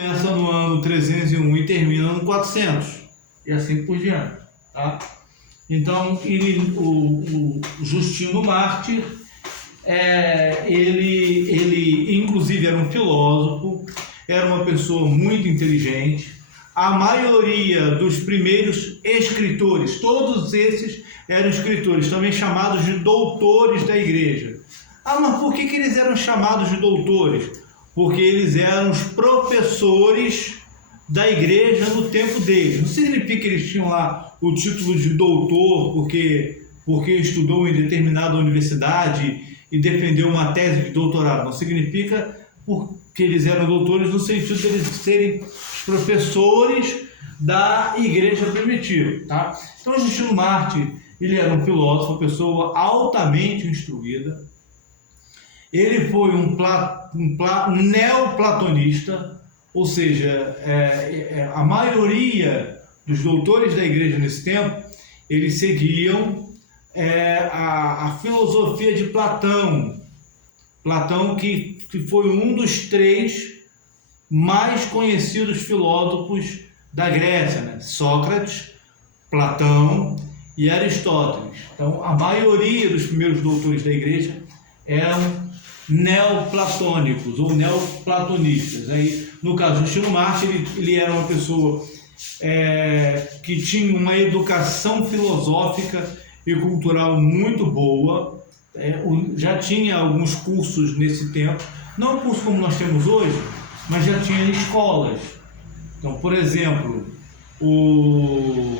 Começa no ano 301 e termina no 400, e assim por diante, tá? Então, o Justino Mártir, ele inclusive era um filósofo, era uma pessoa muito inteligente. A maioria dos primeiros escritores, todos esses eram escritores, também chamados de doutores da igreja. Ah, mas por que eles eram chamados de doutores? Porque eles eram os professores da igreja no tempo deles. Não significa que eles tinham lá o título de doutor porque estudou em determinada universidade e defendeu uma tese de doutorado. Não significa porque eles eram doutores no sentido de eles serem professores da igreja primitiva, tá? Então, Justino Mártir, ele era um filósofo, uma pessoa altamente instruída. Ele foi um neoplatonista, ou seja, a maioria dos doutores da igreja nesse tempo, eles seguiam a filosofia de Platão. Platão, que foi um dos três mais conhecidos filósofos da Grécia, né? Sócrates, Platão e Aristóteles. Então, a maioria dos primeiros doutores da igreja eram neoplatônicos ou neoplatonistas. Aí, no caso, Justino Mártir, ele era uma pessoa que tinha uma educação filosófica e cultural muito boa, já tinha alguns cursos nesse tempo, não um curso como nós temos hoje, mas já tinha escolas. Então, por exemplo, o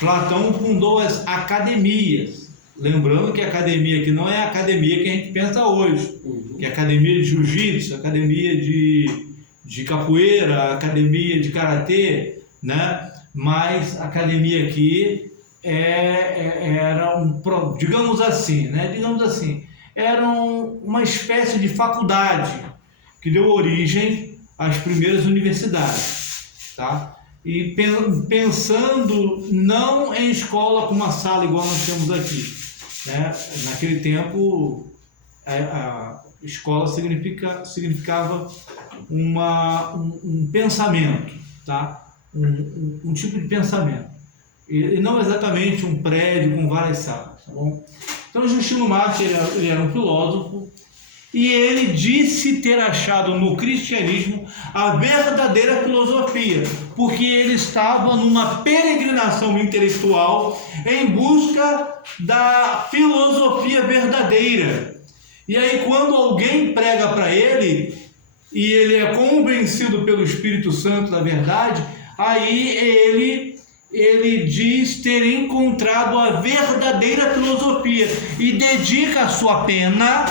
Platão fundou as academias. Lembrando que a academia aqui não é a academia que a gente pensa hoje, que é a academia de jiu-jitsu, academia de capoeira, academia de karatê, né? Mas a academia aqui era digamos assim, né? Digamos assim, era uma espécie de faculdade que deu origem às primeiras universidades, tá? E pensando não em escola com uma sala igual nós temos aqui, né? Naquele tempo, a escola significava um pensamento, tá? Um tipo de pensamento, e não exatamente um prédio com várias salas, tá bom? Então, Justino Mártir, ele era um filósofo, e ele disse ter achado no cristianismo a verdadeira filosofia, porque ele estava numa peregrinação intelectual em busca da filosofia verdadeira. E aí, quando alguém prega para ele, e ele é convencido pelo Espírito Santo da verdade, aí ele diz ter encontrado a verdadeira filosofia e dedica a sua pena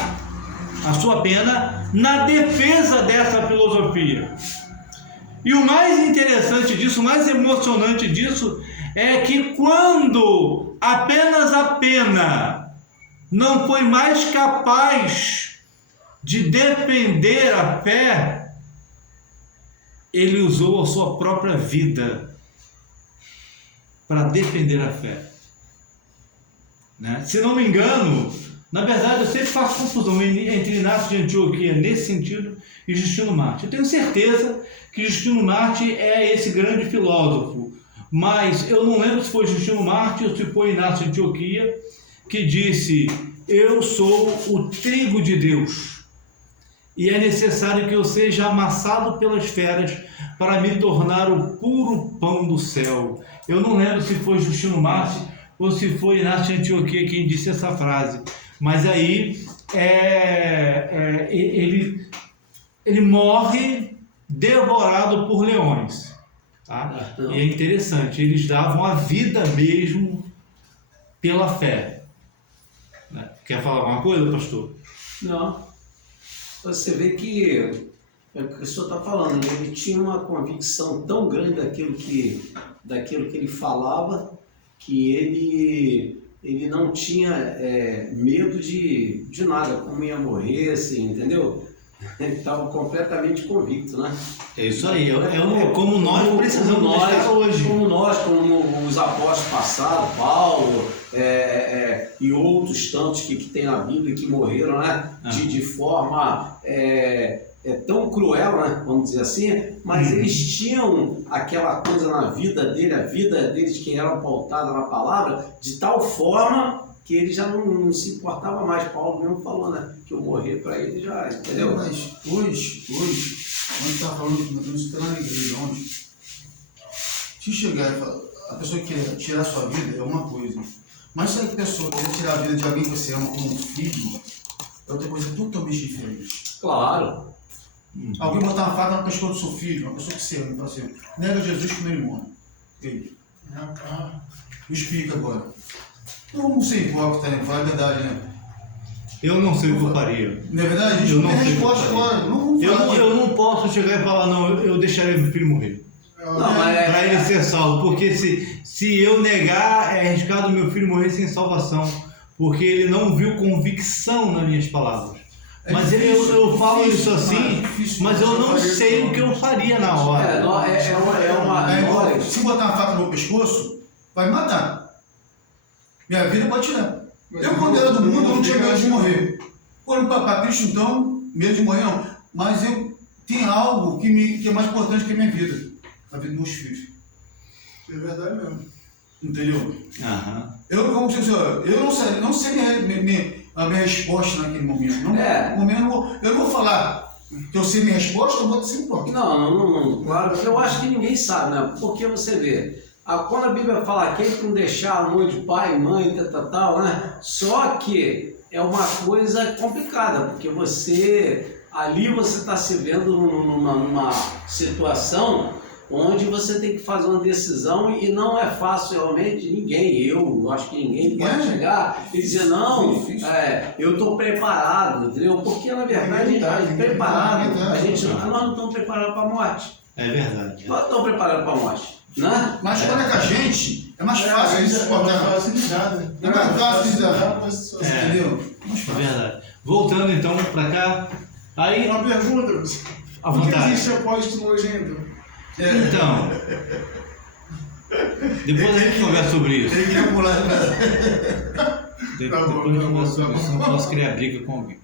na defesa dessa filosofia. E o mais interessante disso, o mais emocionante disso, é que quando apenas a pena não foi mais capaz de defender a fé, ele usou a sua própria vida para defender a fé, né? Se não me engano, na verdade, eu sempre faço confusão entre Inácio de Antioquia nesse sentido e Justino Mártir. Eu tenho certeza que Justino Mártir é esse grande filósofo, mas eu não lembro se foi Justino Mártir ou se foi Inácio de Antioquia que disse: eu sou o trigo de Deus e é necessário que eu seja amassado pelas feras para me tornar o puro pão do céu. Eu não lembro se foi Justino Mártir ou se foi Inácio de Antioquia quem disse essa frase. Mas aí ele morre devorado por leões, tá? E é interessante, eles davam a vida mesmo pela fé, né? Quer falar alguma coisa, pastor? Não. Você vê que é o que o senhor está falando, né? Ele tinha uma convicção tão grande daquilo que ele falava, que ele não tinha medo de nada, como ia morrer, assim, entendeu? Ele estava completamente convicto, né? É isso aí, como nós precisamos estar hoje. Como os apóstolos passados, Paulo e outros tantos que tem na Bíblia que morreram, né? De forma tão cruel, né? Vamos dizer assim, mas eles tinham aquela coisa na vida dele, a vida deles que era pautada na palavra, de tal forma que ele já não se importava mais. Paulo mesmo falou, né? Que eu morrer para ele já, entendeu? Mas hoje, quando está falando que não está na igreja, onde se chegar e falar, a pessoa que quer tirar a sua vida é uma coisa, mas se a pessoa quer tirar a vida de alguém que você ama como um filho, é outra coisa totalmente diferente. Claro. Alguém botar uma faca no pescoço do seu filho, uma pessoa que você ama, e fala assim, nega Jesus que ele morre. E aí? Me explica agora. Não sei hipócrita, né? Fala a verdade, né? Eu não sei o que eu faria. Não é verdade? A gente Eu não não tem sei o que eu resposta faria. agora. Não Eu não posso chegar e falar, não, eu deixaria meu filho morrer. Não, mas Para ele ser salvo, porque se eu negar, é arriscado meu filho morrer sem salvação, porque ele não viu convicção nas minhas palavras. Mas eu falo isso assim, mas eu não sei o que eu faria na hora. Se botar uma faca no meu pescoço, vai me matar. Minha vida pode tirar. Eu, quando era do mundo, eu não tinha medo de morrer. Quando para Cristo, então, medo de morrer não. Mas eu tenho algo que é mais importante que a minha vida. A vida dos meus filhos. É verdade mesmo. Entendeu? Aham. Eu não sei a minha resposta naquele momento. Eu não vou falar que eu sei minha resposta, eu vou ser hipócrita. Não, claro, eu acho que ninguém sabe, né? Porque você vê, quando a Bíblia fala aquele que não deixar amor de pai, mãe, tal, né? Só que é uma coisa complicada, porque ali você está se vendo numa situação onde você tem que fazer uma decisão e não é fácil realmente, eu acho que ninguém pode chegar e dizer, não, eu estou preparado, entendeu? Porque na verdade, nós não estamos preparados para a morte. É verdade. Nós estamos preparados para a morte, né? Mas quando é com a gente, é mais fácil de suportar. Facilidade. É mais fácil de dar. Entendeu? Entendeu? É verdade. Voltando então para cá, aí Uma pergunta, à por que vontade. existe apóstolo nojento? Então, depois a gente conversa sobre isso. Ele quer pular. Depois a gente conversa sobre isso. Não posso criar briga com alguém.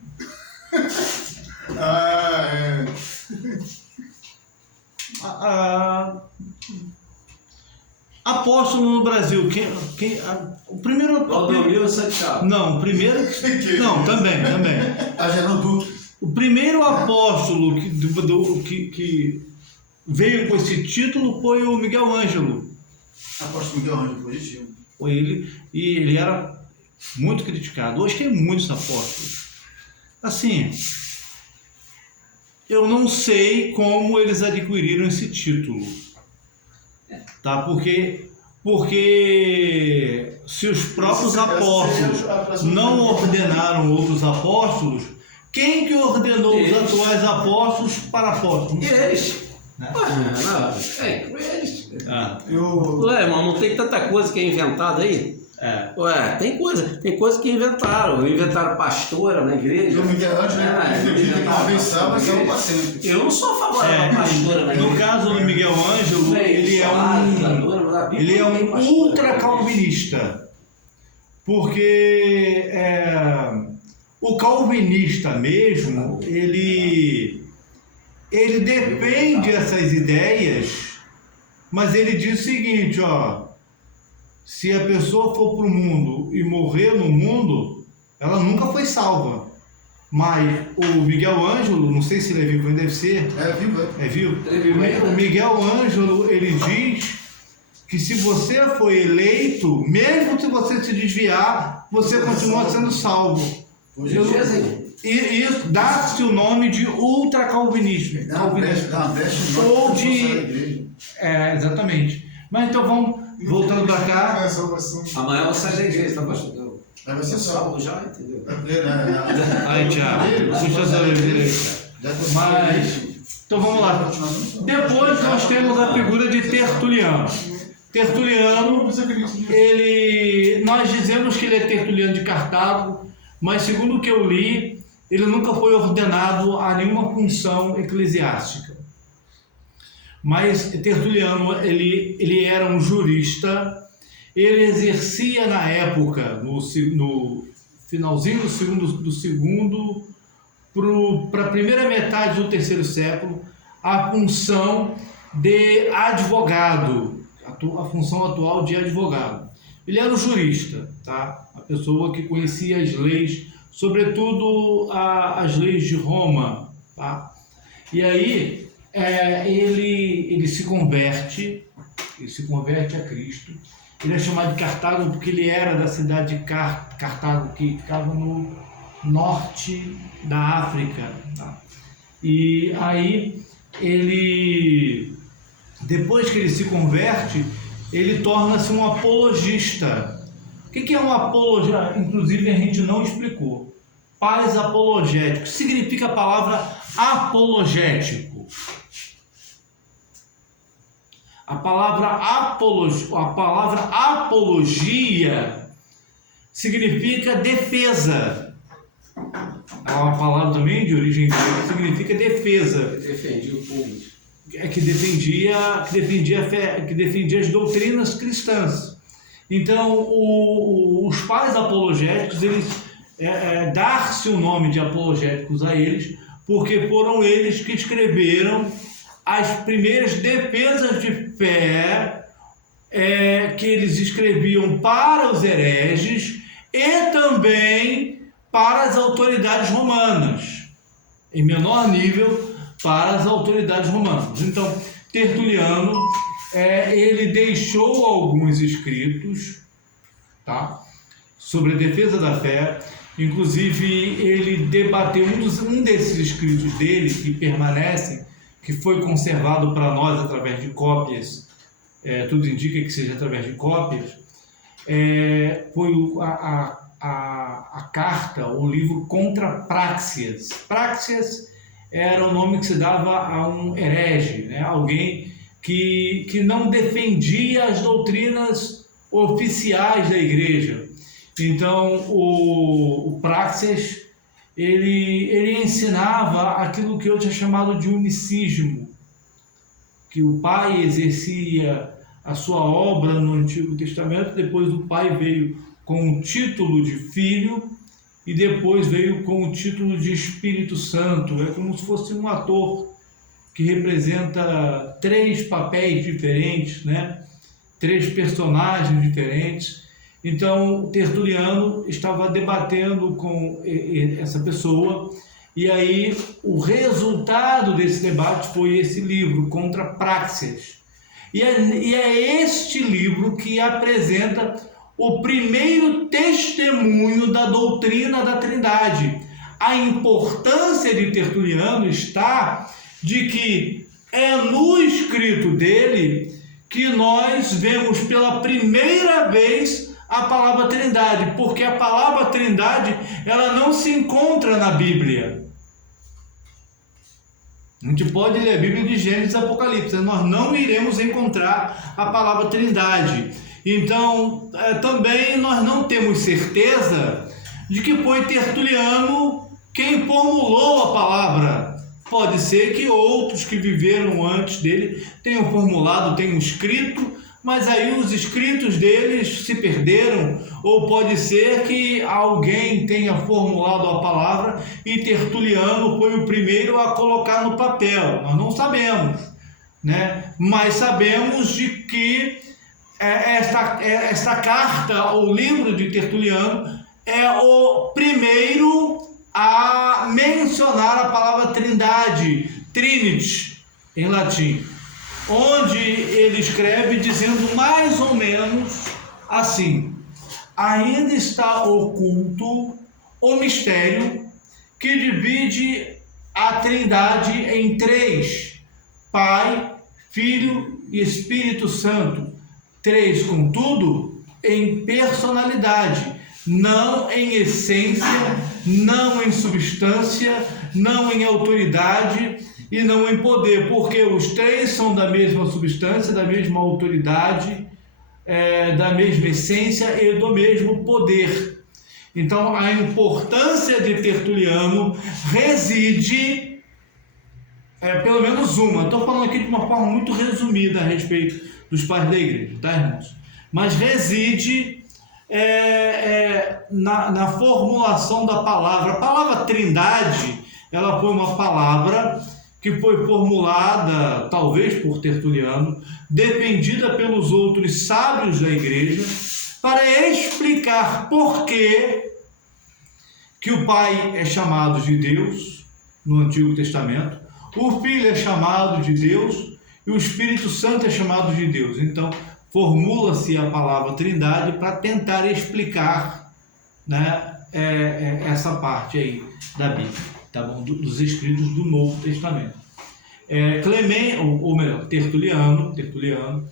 Apóstolo no Brasil, o primeiro. Valdomiro Santiago. Não, o primeiro. Não, também. Tá gerando Duque. O primeiro apóstolo que veio com esse título foi o Miguel Ângelo. Apóstolo Miguel Ângelo, positivo. Foi ele, e ele era muito criticado. Hoje tem muitos apóstolos. Assim, eu não sei como eles adquiriram esse título. Tá? Porque se os próprios apóstolos não ordenaram outros apóstolos, quem que ordenou os atuais apóstolos para apóstolos? Eles. Né? Eles. Eu... Irmão, não tem tanta coisa que é inventada aí? Tem coisa que inventaram pastora na igreja. O Miguel Ângelo, ele acredita que uma vez salva, salva para sempre. Eu não sou favorável à pastora na igreja. No caso do Miguel Ângelo, ele é um ultra calvinista, porque o calvinista mesmo, ele defende essas ideias, mas ele diz o seguinte, se a pessoa for para o mundo e morrer no mundo, ela nunca foi salva. Mas o Miguel Ângelo, não sei se ele é vivo, ele deve ser. É vivo. O Miguel Ângelo, ele diz que se você for eleito, mesmo se você se desviar, você continua sendo salvo. E isso dá-se o nome de ultracalvinismo. Dá uma brecha Ou de... exatamente. Mas então vamos, voltando para cá. Amanhã eu saio da igreja, tá, pastor? Aí vai ser salvo. Já, entendeu? Aí, Thiago, puxa as orelhas aí. Mas, então vamos lá. Depois nós temos a figura de Tertuliano. Tertuliano, nós dizemos que ele é Tertuliano de Cartago, mas segundo o que eu li, ele nunca foi ordenado a nenhuma função eclesiástica. Mas Tertuliano, ele era um jurista, ele exercia na época, no finalzinho do segundo para a primeira metade do terceiro século a função de advogado, a função atual de advogado. Ele era um jurista, tá? A pessoa que conhecia as leis, sobretudo as leis de Roma, tá? E aí ele se converte a Cristo. Ele é chamado de Cartago porque ele era da cidade de Cartago, que ficava no norte da África, tá? E aí depois que ele se converte, ele torna-se um apologista. O que é um apologista? Inclusive a gente não explicou. Pais apologéticos. O que significa a palavra apologético? A palavra apologia significa defesa. É uma palavra também de origem grega, significa defesa. Defendia o público. Que defendia as doutrinas cristãs. Então, os pais apologéticos, eles dar-se o nome de apologéticos a eles, porque foram eles que escreveram as primeiras defesas de fé que eles escreviam para os hereges e também para as autoridades romanas, em menor nível para as autoridades romanas. Então, Tertuliano, ele deixou alguns escritos, tá, sobre a defesa da fé. Inclusive, ele debateu um desses escritos dele, que permanecem, que foi conservado para nós através de cópias, tudo indica que seja através de cópias, foi a carta, o livro contra Práxias. Práxias era o nome que se dava a um herege, né? Alguém que não defendia as doutrinas oficiais da igreja. Então, o Práxias, ele ensinava aquilo que eu tinha chamado de unicismo, que o pai exercia a sua obra no Antigo Testamento, depois o pai veio com o título de filho e depois veio com o título de Espírito Santo. É como se fosse um ator que representa 3 papéis diferentes, né? 3 personagens diferentes. Então, Tertuliano estava debatendo com essa pessoa, e aí o resultado desse debate foi esse livro, Contra Práxias. E é este livro que apresenta o primeiro testemunho da doutrina da Trindade. A importância de Tertuliano está de que é no escrito dele que nós vemos pela primeira vez a palavra Trindade, porque a palavra Trindade, ela não se encontra na Bíblia. A gente pode ler a Bíblia de Gênesis e Apocalipse, nós não iremos encontrar a palavra Trindade. Então, também nós não temos certeza de que foi Tertuliano quem formulou a palavra. Pode ser que outros que viveram antes dele tenham formulado, tenham escrito, mas aí os escritos deles se perderam, ou pode ser que alguém tenha formulado a palavra e Tertuliano foi o primeiro a colocar no papel. Nós não sabemos, né? Mas sabemos de que esta carta, o livro de Tertuliano, é o primeiro a mencionar a palavra Trindade, Trinity, em latim, onde ele escreve dizendo mais ou menos assim: ainda está oculto o mistério que divide a Trindade em 3, Pai, Filho e Espírito Santo. 3, contudo, em personalidade, não em essência, não em substância, não em autoridade e não em poder, porque os 3 são da mesma substância, da mesma autoridade, da mesma essência e do mesmo poder. Então, a importância de Tertuliano reside, pelo menos uma, estou falando aqui de uma forma muito resumida a respeito dos pais da igreja, tá, irmãos? Mas reside na formulação da palavra. A palavra Trindade, ela foi uma palavra que foi formulada, talvez por Tertuliano, defendida pelos outros sábios da igreja, para explicar por que o Pai é chamado de Deus no Antigo Testamento, o Filho é chamado de Deus e o Espírito Santo é chamado de Deus. Então, formula-se a palavra Trindade para tentar explicar, né, essa parte aí da Bíblia, tá bom? Dos escritos do Novo Testamento. Tertuliano,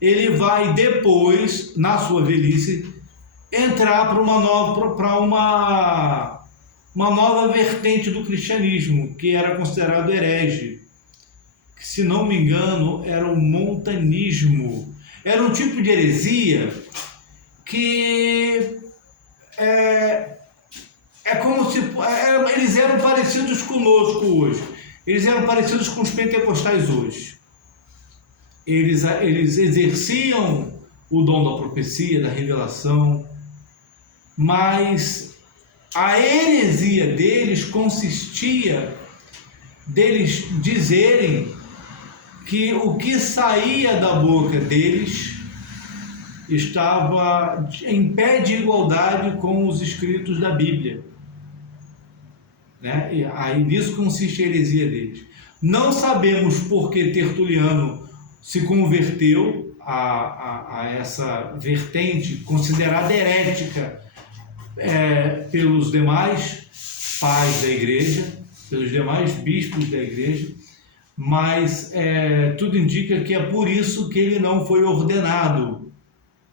ele vai depois, na sua velhice, entrar para uma nova vertente do cristianismo, que era considerado herege, que, se não me engano, era o montanismo. Era um tipo de heresia que como se eles eram parecidos conosco hoje. Eles eram parecidos com os pentecostais hoje. Eles exerciam o dom da profecia, da revelação, mas a heresia deles consistia deles dizerem que o que saía da boca deles estava em pé de igualdade com os escritos da Bíblia, né? E aí nisso consiste a heresia deles. Não sabemos por que Tertuliano se converteu a essa vertente considerada herética pelos demais pais da igreja, pelos demais bispos da igreja, mas tudo indica que é por isso que ele não foi ordenado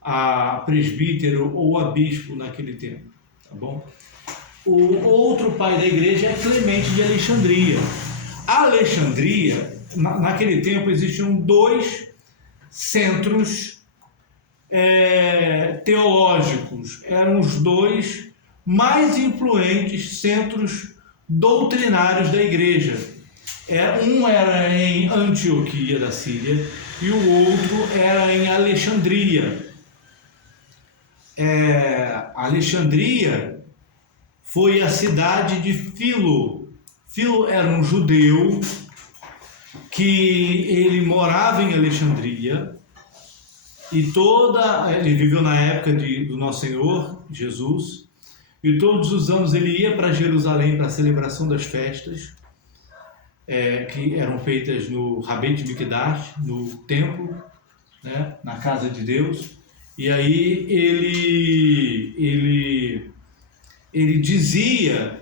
a presbítero ou a bispo naquele tempo, tá bom? O outro pai da igreja é Clemente de Alexandria. A Alexandria, naquele tempo, existiam 2 centros teológicos. Eram os 2 mais influentes centros doutrinários da igreja. Um era em Antioquia da Síria e o outro era em Alexandria. Alexandria foi a cidade de Filo. Filo era um judeu que ele morava em Alexandria e ele viveu na época do Nosso Senhor Jesus, e todos os anos ele ia para Jerusalém para a celebração das festas que eram feitas no Rabeit Mikdash, no templo, né, na casa de Deus. E aí ele dizia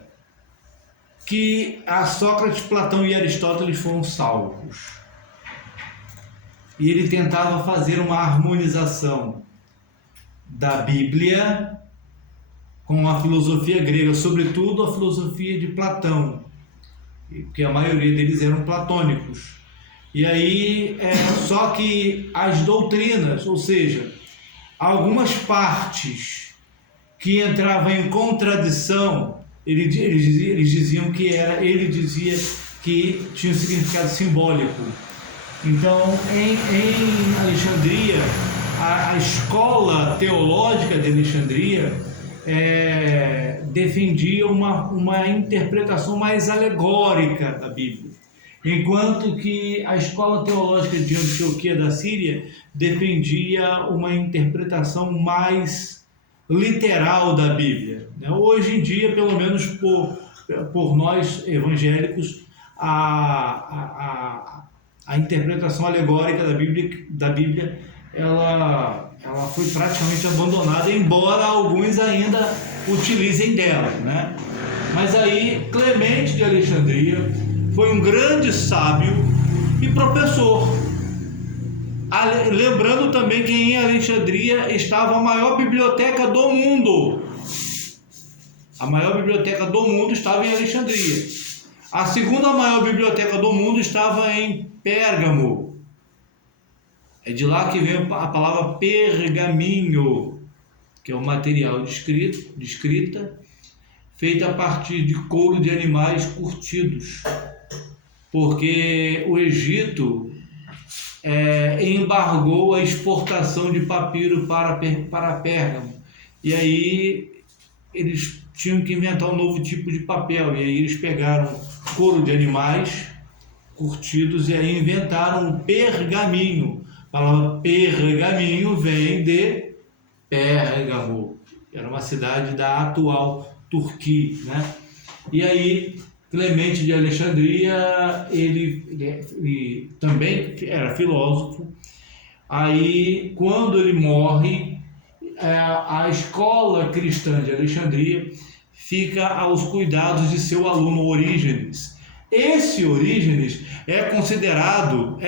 que Sócrates, Platão e Aristóteles foram salvos. E ele tentava fazer uma harmonização da Bíblia com a filosofia grega, sobretudo a filosofia de Platão, porque a maioria deles eram platônicos. E aí, só que as doutrinas, ou seja, algumas partes que entravam em contradição, ele dizia que tinha um significado simbólico. Então, em Alexandria, a escola teológica de Alexandria defendia uma interpretação mais alegórica da Bíblia, enquanto que a escola teológica de Antioquia da Síria defendia uma interpretação mais literal da Bíblia. Hoje em dia, pelo menos por nós evangélicos, a interpretação alegórica da Bíblia ela foi praticamente abandonada, embora alguns ainda utilizem dela, né? Mas aí Clemente de Alexandria foi um grande sábio e professor. Lembrando também que em Alexandria estava a maior biblioteca do mundo. A maior biblioteca do mundo estava em Alexandria. A segunda maior biblioteca do mundo estava em Pérgamo. É de lá que vem a palavra pergaminho, que é um material de escrita feita a partir de couro de animais curtidos, porque o Egito embargou a exportação de papiro para Pérgamo, e aí eles tinham que inventar um novo tipo de papel, e aí eles pegaram couro de animais curtidos, e aí inventaram o pergaminho. A palavra pergaminho vem de Pérgamo, era uma cidade da atual Turquia, né? E aí Clemente de Alexandria, ele também era filósofo. Aí, quando ele morre, a escola cristã de Alexandria fica aos cuidados de seu aluno Orígenes. Esse Orígenes é considerado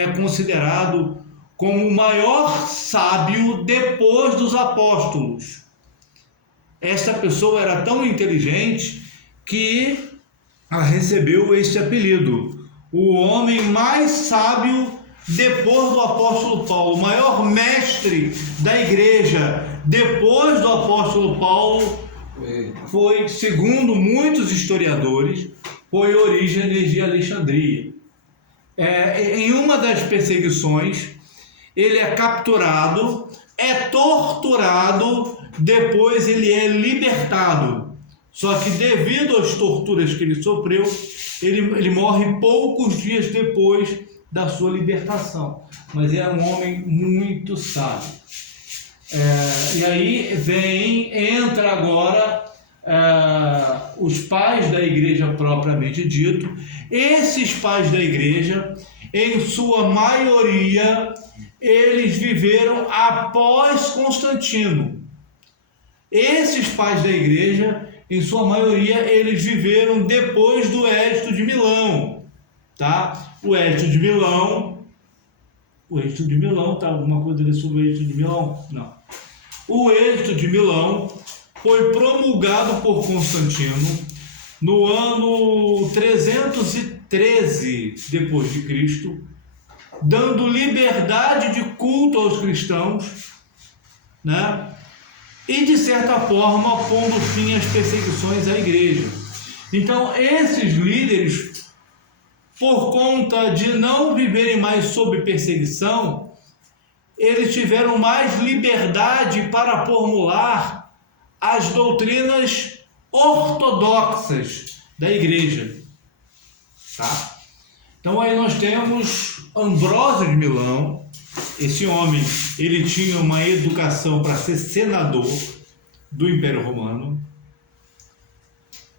como o maior sábio depois dos apóstolos. Esta pessoa era tão inteligente que recebeu este apelido, o homem mais sábio depois do apóstolo Paulo, o maior mestre da igreja depois do apóstolo Paulo foi, segundo muitos historiadores, foi Orígenes de Alexandria. Em uma das perseguições, ele é capturado, é torturado, depois ele é libertado. Só que devido às torturas que ele sofreu, ele morre poucos dias depois da sua libertação. Mas era um homem muito sábio. E aí entra agora os pais da igreja propriamente dito. Esses pais da igreja, em sua maioria, eles viveram após Constantino. Esses pais da igreja, em sua maioria, eles viveram depois do Edito de Milão, tá? O Edito de Milão, tá? Alguma coisa sobre o Edito de Milão? Não. O Edito de Milão foi promulgado por Constantino no ano 313 depois de Cristo, dando liberdade de culto aos cristãos, né? E, de certa forma, pondo fim às perseguições à igreja. Então, esses líderes, por conta de não viverem mais sob perseguição, eles tiveram mais liberdade para formular as doutrinas ortodoxas da igreja. Tá? Então, aí nós temos Ambrósio de Milão. Esse homem, ele tinha uma educação para ser senador do Império Romano.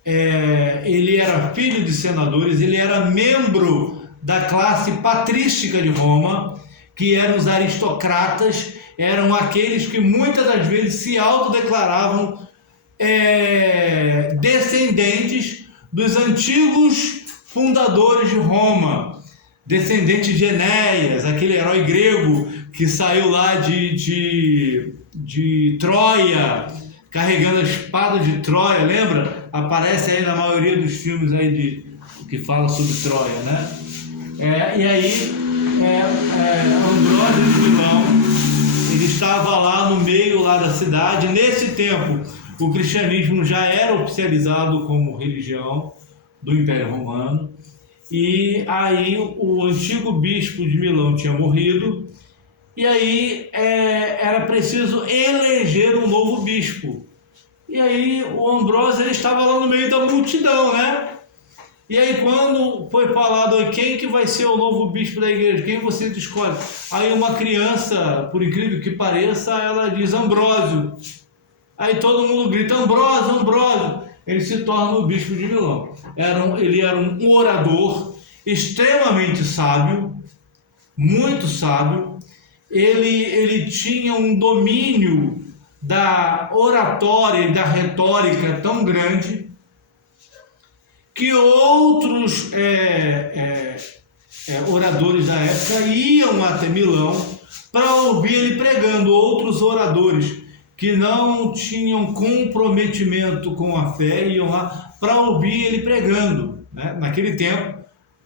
Ele era filho de senadores, ele era membro da classe patrística de Roma, que eram os aristocratas, eram aqueles que muitas das vezes se autodeclaravam descendentes dos antigos fundadores de Roma, descendente de Enéas, aquele herói grego que saiu lá de Troia, carregando a espada de Troia, lembra? Aparece aí na maioria dos filmes aí que falam sobre Troia, né? Ambrósio de Milão, ele estava lá no meio lá da cidade. Nesse tempo, o cristianismo já era oficializado como religião do Império Romano. E aí o antigo bispo de Milão tinha morrido, e aí era preciso eleger um novo bispo. E aí o Ambrósio, ele estava lá no meio da multidão, né? E aí quando foi falado quem que vai ser o novo bispo da igreja, quem você escolhe? Aí uma criança, por incrível que pareça, ela diz Ambrósio. Aí todo mundo grita Ambrósio, Ambrósio. Ele se torna o bispo de Milão. Ele era um orador extremamente sábio, muito sábio. Ele tinha um domínio da oratória e da retórica tão grande que outros oradores da época iam até Milão para ouvir ele pregando. Outros oradores que não tinham comprometimento com a fé iam lá para ouvir ele pregando, né? Naquele tempo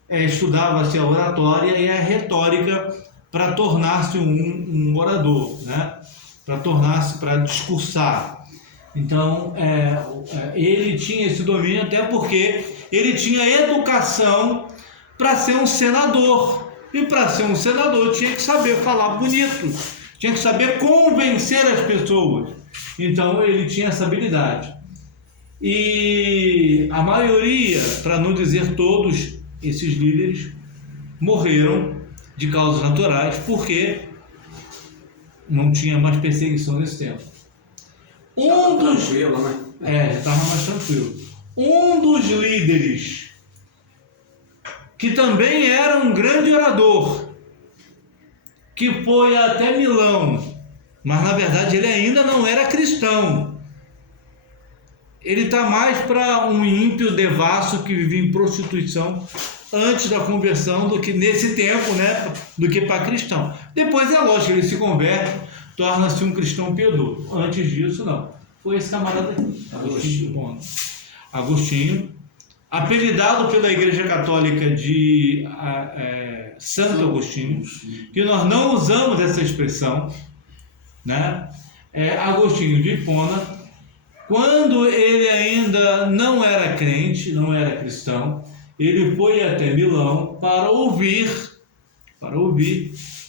estudava-se a oratória e a retórica para tornar-se um orador, né? Para discursar. Então ele tinha esse domínio, até porque ele tinha educação para ser um senador, e para ser um senador tinha que saber falar bonito, tinha que saber convencer as pessoas. Então ele tinha essa habilidade. E a maioria, para não dizer todos, esses líderes morreram de causas naturais, porque não tinha mais perseguição nesse tempo. Tranquilo, né? Já estava mais tranquilo. Um dos líderes, que também era um grande orador, que foi até Milão, mas na verdade ele ainda não era cristão. Ele está mais para um ímpio devasso que vivia em prostituição antes da conversão do que nesse tempo, né? Do que para cristão. Depois é lógico, ele se converte, torna-se um cristão piedoso. Antes disso, não. Foi esse camarada aqui, Agostinho, apelidado pela Igreja Católica de Santo Agostinho, que nós não usamos essa expressão, né? Agostinho de Hipona. Quando ele ainda não era crente, não era cristão, ele foi até Milão para ouvir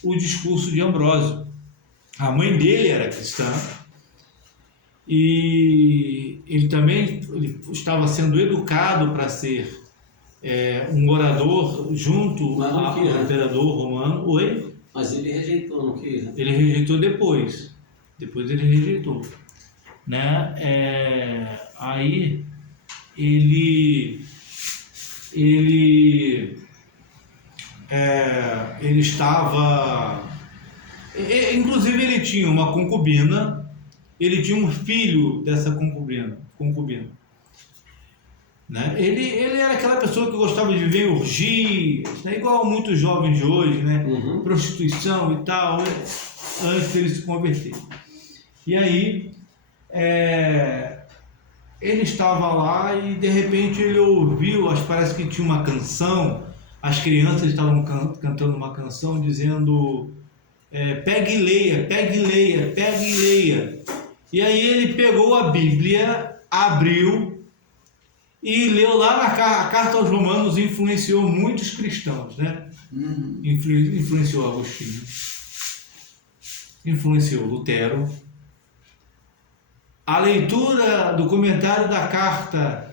o discurso de Ambrósio. A mãe dele era cristã e ele estava sendo educado para ser um orador junto ao imperador romano. Oi? Mas ele rejeitou, não quis? Ele rejeitou depois. Depois ele rejeitou. Né? Aí ele estava, inclusive ele tinha uma concubina, ele tinha um filho dessa concubina, né? Ele era aquela pessoa que gostava de viver em orgias, né? Igual muitos jovens de hoje, né? Prostituição e tal, antes dele se converter. E aí ele estava lá e de repente ele ouviu, parece que tinha uma canção, as crianças estavam cantando uma canção dizendo pegue e leia, pegue e leia, pegue e leia. E aí ele pegou a Bíblia, abriu e leu lá a carta aos Romanos, influenciou muitos cristãos, né? Influenciou Agostinho, influenciou Lutero. A leitura do comentário da carta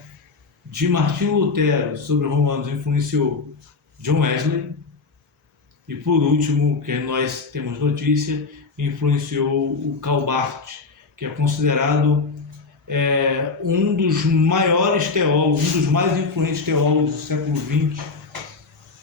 de Martinho Lutero sobre Romanos influenciou John Wesley. E por último, que nós temos notícia, influenciou o Karl Barth, que é considerado um dos maiores teólogos, um dos mais influentes teólogos do século XX,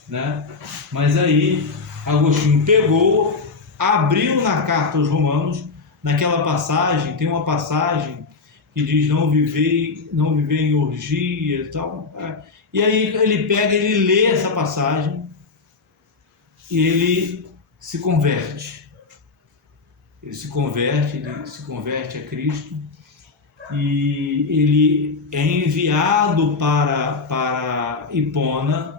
né? Mas aí Agostinho pegou, abriu na carta aos Romanos, naquela passagem, tem uma passagem que diz não viver em orgia e tal. E aí ele pega, ele lê essa passagem e ele se converte. Ele se converte a Cristo e ele é enviado para Hipona.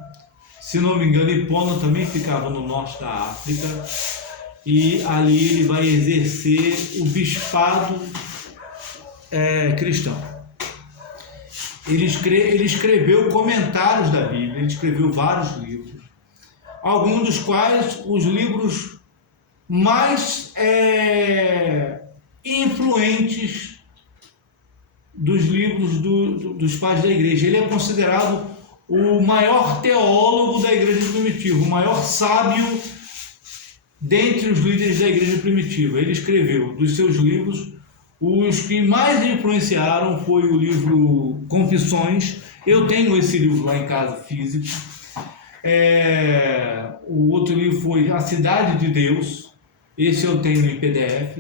Se não me engano, Hipona também ficava no norte da África. E ali ele vai exercer o bispado cristão. Ele escreveu comentários da Bíblia, ele escreveu vários livros, alguns dos quais os livros mais influentes dos livros dos pais da igreja. Ele é considerado o maior teólogo da igreja primitiva, o maior sábio dentre os líderes da igreja primitiva. Ele escreveu dos seus livros, os que mais influenciaram foi o livro Confissões. Eu tenho esse livro lá em casa, físico. O outro livro foi A Cidade de Deus. Esse eu tenho em PDF.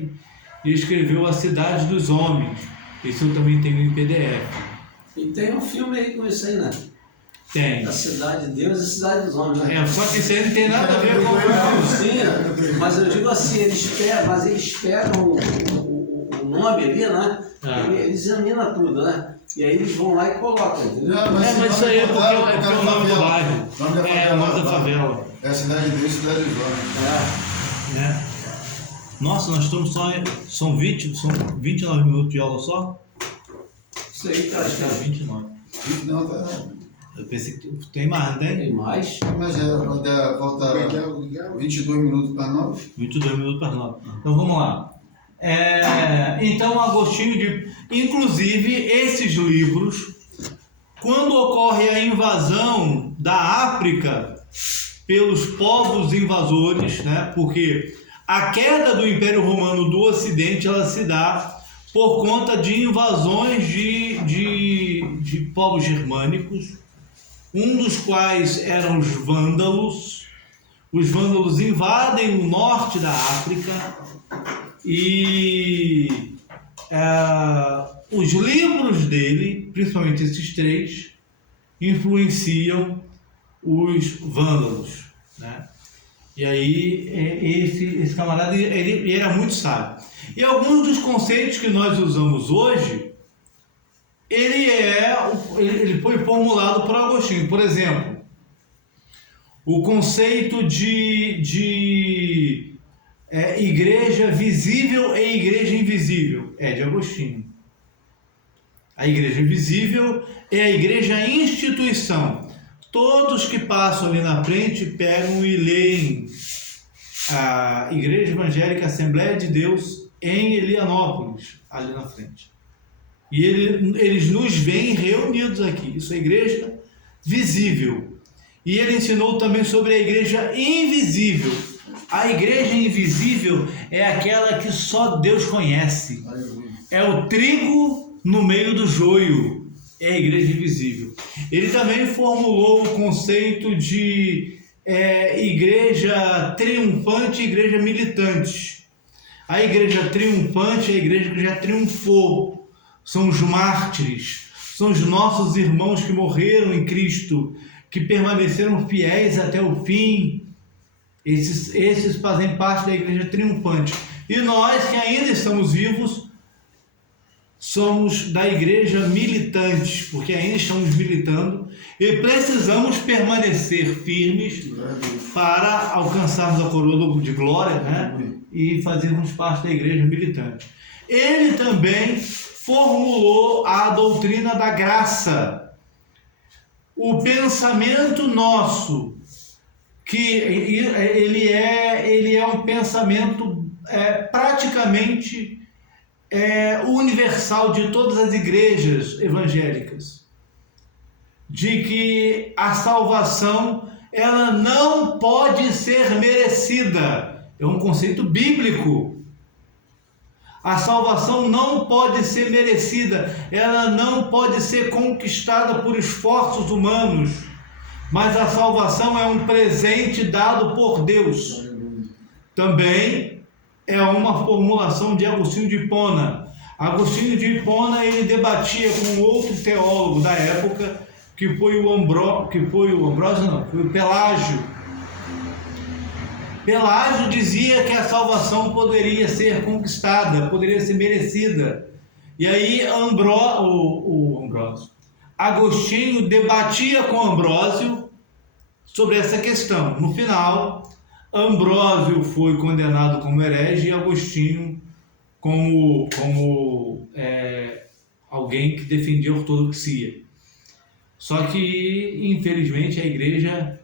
Ele escreveu A Cidade dos Homens. Esse eu também tenho em PDF. E tem um filme aí com isso aí, né? Tem. A Cidade de Deus e a Cidade dos Homens, né? Só que isso aí não tem nada a ver com o Sim, mas eu digo assim, eles pegam o nome ali, né? Eles examinam tudo, né? E aí eles vão lá e colocam, entendeu? Mas isso aí é porque é o nome do bairro. O nome da favela. É a Cidade de Deus e a Cidade dos Homens. Nossa, nós estamos são 29 minutos de aula só? Isso aí, cara. Acho que era 29. Não, tá. Eu pensei que tem mais, não tem? Tem mais? Mas falta 22 minutos para 9. 22 minutos para 9. Então vamos lá. Então, Agostinho, inclusive, esses livros, quando ocorre a invasão da África pelos povos invasores, né? Porque a queda do Império Romano do Ocidente, ela se dá por conta de invasões de povos germânicos, um dos quais eram os vândalos. Os vândalos invadem o norte da África e os livros dele, principalmente esses três, influenciam os vândalos, né? E aí esse camarada ele era muito sábio. E alguns dos conceitos que nós usamos hoje, ele foi formulado por Agostinho. Por exemplo, o conceito de igreja visível e igreja invisível é de Agostinho. A igreja visível é a igreja instituição. Todos que passam ali na frente pegam e leem a Igreja Evangélica Assembleia de Deus em Elianópolis, ali na frente. E eles nos veem reunidos aqui. Isso é a igreja visível. E ele ensinou também sobre a igreja invisível. A igreja invisível é aquela que só Deus conhece. É o trigo no meio do joio. É a igreja invisível. Ele também formulou o conceito de igreja triunfante e igreja militante. A igreja triunfante é a igreja que já triunfou. São os mártires, são os nossos irmãos que morreram em Cristo, que permaneceram fiéis até o fim. Esses fazem parte da igreja triunfante. E nós que ainda estamos vivos, somos da igreja militante, porque ainda estamos militando e precisamos permanecer firmes para alcançarmos a coroa de glória, né? E fazermos parte da igreja militante. Ele também formulou a doutrina da graça. O pensamento nosso, que ele é um pensamento praticamente universal de todas as igrejas evangélicas, de que a salvação ela não pode ser merecida. É um conceito bíblico. A salvação não pode ser merecida, ela não pode ser conquistada por esforços humanos, mas a salvação é um presente dado por Deus. Também é uma formulação de Agostinho de Hipona. Agostinho de Hipona, ele debatia com outro teólogo da época, que foi o Pelágio. Pelágio dizia que a salvação poderia ser conquistada, poderia ser merecida. E aí Agostinho debatia com Ambrósio sobre essa questão. No final, Ambrósio foi condenado como herege e Agostinho como alguém que defendia a ortodoxia. Só que, infelizmente, a igreja